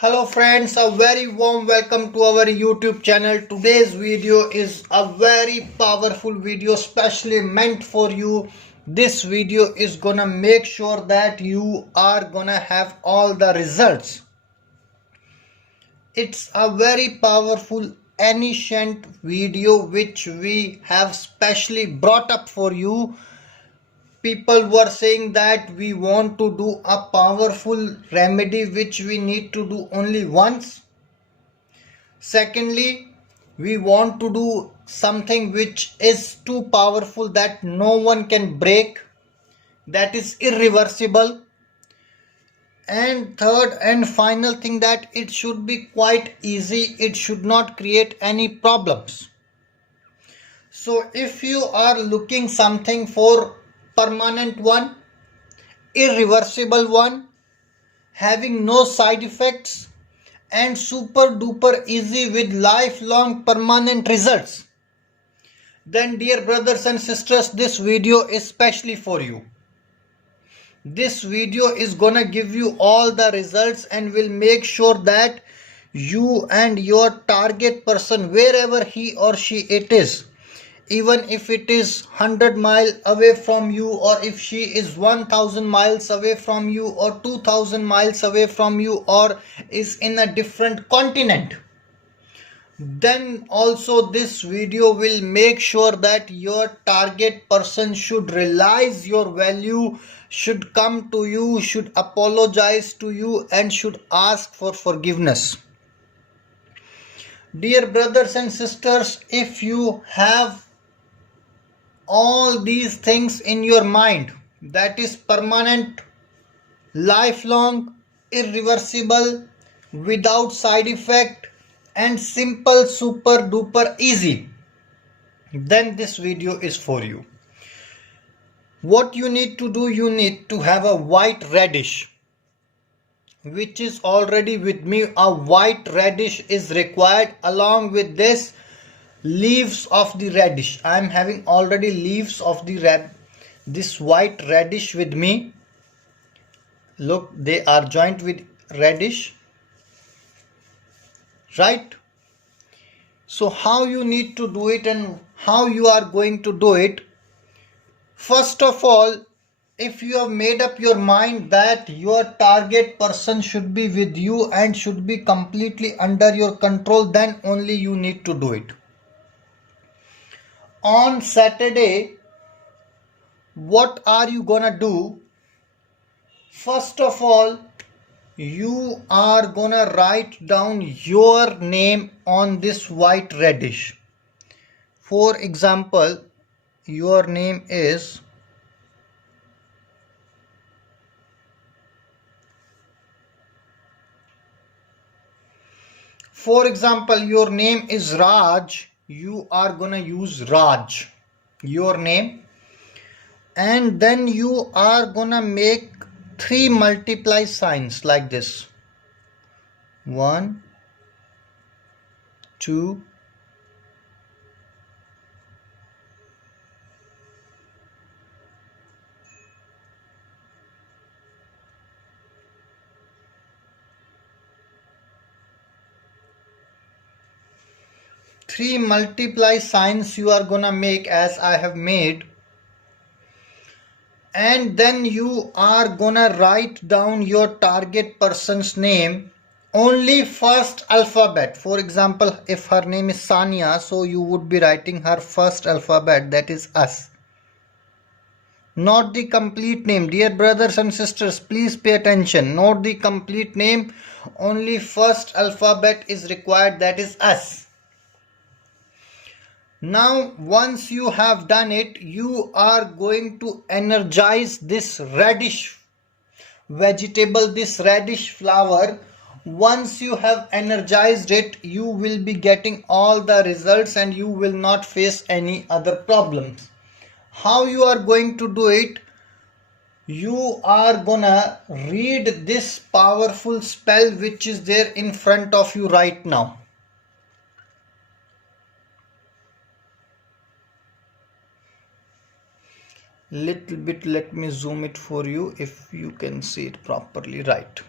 Hello friends, a very warm welcome to our YouTube channel. Today's video is a very powerful video specially meant for you. This video is gonna make sure that you are gonna have all the results. It's a very powerful ancient video which we have specially brought up for you. People were saying that we want to do a powerful remedy which we need to do only once. Secondly, we want to do something which is too powerful that no one can break, that is irreversible. And third and final thing, that it should be quite easy, it should not create any problems. So if you are looking something for permanent one, irreversible one, having no side effects and super duper easy with lifelong permanent results, then dear brothers and sisters, this video is specially for you. This video is gonna give you all the results and will make sure that you and your target person, wherever he or she it is, even if it is 100 miles away from you, or if she is 1000 miles away from you, or 2000 miles away from you, or is in a different continent, then also this video will make sure that your target person should realize your value, should come to you, should apologize to you, and should ask for forgiveness. Dear brothers and sisters, if you have all these things in your mind, that is permanent, lifelong, irreversible, without side effect, and simple, super duper easy, then this video is for you. What you need to do, you need to have a white radish, which is already with me. A white radish is required. Along with this, leaves of the radish. I am having already leaves of the this white radish with me. Look, they are joined with radish, right? So how you need to do it and how you are going to do it? First of all, if you have made up your mind that your target person should be with you and should be completely under your control, then only you need to do it. On Saturday, what are you gonna do? First of all, you are gonna write down your name on this white radish. For example, your name is Raj. You are gonna use Raj, your name, and then you are gonna make 3 multiply signs like this: 1, 2, 3 multiply signs you are gonna make as I have made, and then you are gonna write down your target person's name, only first alphabet. For example, if her name is Sania, so you would be writing her first alphabet, that is S, not the complete name. Dear brothers and sisters, please pay attention, not the complete name, only first alphabet is required, that is S. Now once you have done it, you are going to energize this radish vegetable, this radish flower. Once you have energized it, you will be getting all the results and you will not face any other problems. How you are going to do it? You are gonna read this powerful spell which is there in front of you right now. Little bit, let me zoom it for you if you can see it properly, right?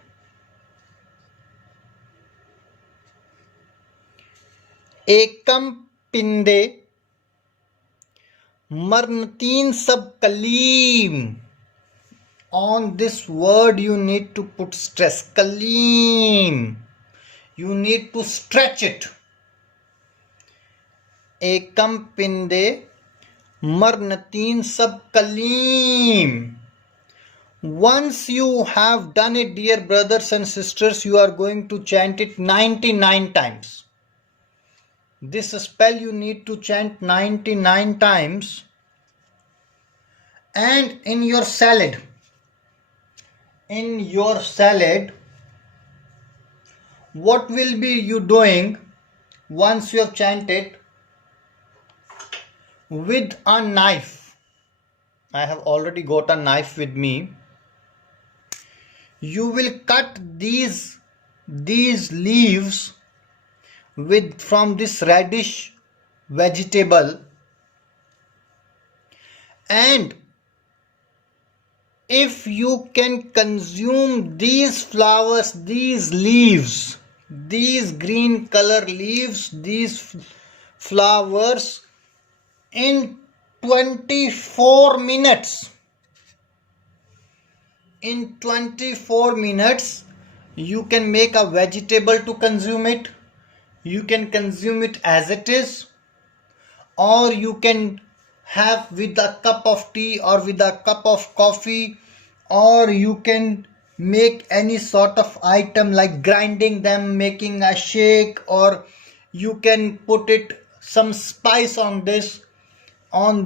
एकम पिंदे मरनतीन सब Kaleem. On this word you need to put stress. Kaleem. You need to stretch it. Ekam pinde marnateen sab kaleem. Once you have done it, dear brothers and sisters, you are going to chant it 99 times. This spell you need to chant 99 times. And in your salad, what will be you doing once you have chanted? With a knife, I have already got a knife with me, you will cut these leaves from this radish vegetable, and if you can consume these flowers, these leaves, these green color leaves, these flowers in 24 minutes. In 24 minutes, you can make a vegetable to consume it. You can consume it as it is, or you can have with a cup of tea or with a cup of coffee, or you can make any sort of item like grinding them, making a shake, or you can put it some spice on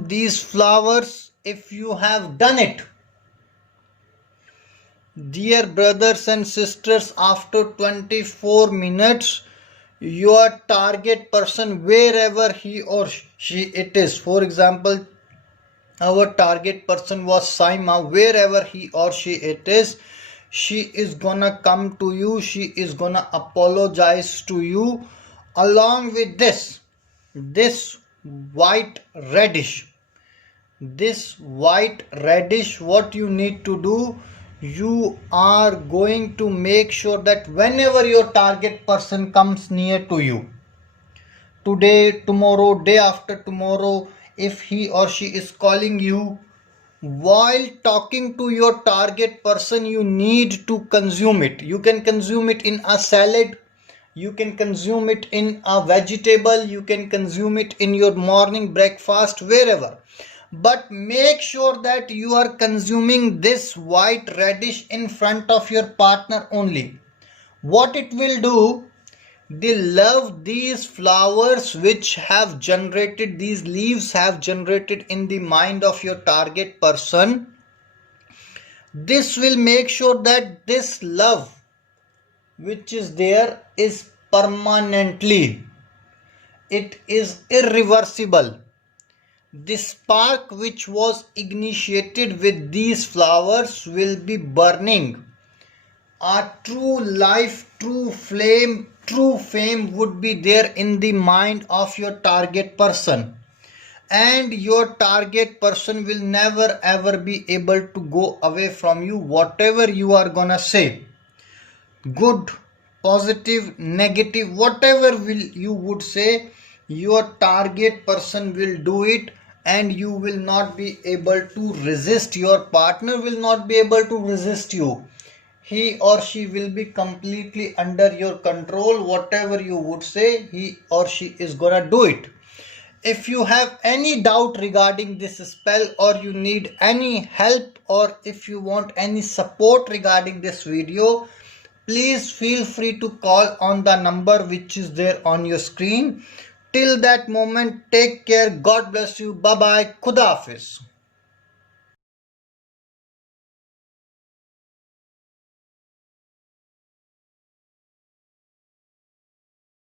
these flowers. If you have done it, dear brothers and sisters, after 24 minutes, your target person, wherever he or she it is, for example, our target person was Saima, wherever he or she it is, she is gonna come to you, she is gonna apologize to you, along with this white radish. What you need to do, you are going to make sure that whenever your target person comes near to you, today, tomorrow, day after tomorrow, if he or she is calling you, while talking to your target person, you need to consume it. You can consume it in a salad, you can consume it in a vegetable, you can consume it in your morning breakfast, wherever. But make sure that you are consuming this white radish in front of your partner only. What it will do, they love these flowers which have generated, these leaves have generated in the mind of your target person. This will make sure that this love which is there is permanently, it is irreversible. The spark which was initiated with these flowers will be burning. A true life, true flame, true fame would be there in the mind of your target person, and your target person will never ever be able to go away from you. Whatever you are gonna say, good, positive, negative, whatever you would say, your target person will do it, and you will not be able to resist. Your partner will not be able to resist you. He or she will be completely under your control. Whatever you would say, he or she is gonna do it. If you have any doubt regarding this spell, or you need any help, or if you want any support regarding this video, please feel free to call on the number which is there on your screen. Till that moment, take care. God bless you. Bye bye. Khuda Hafiz.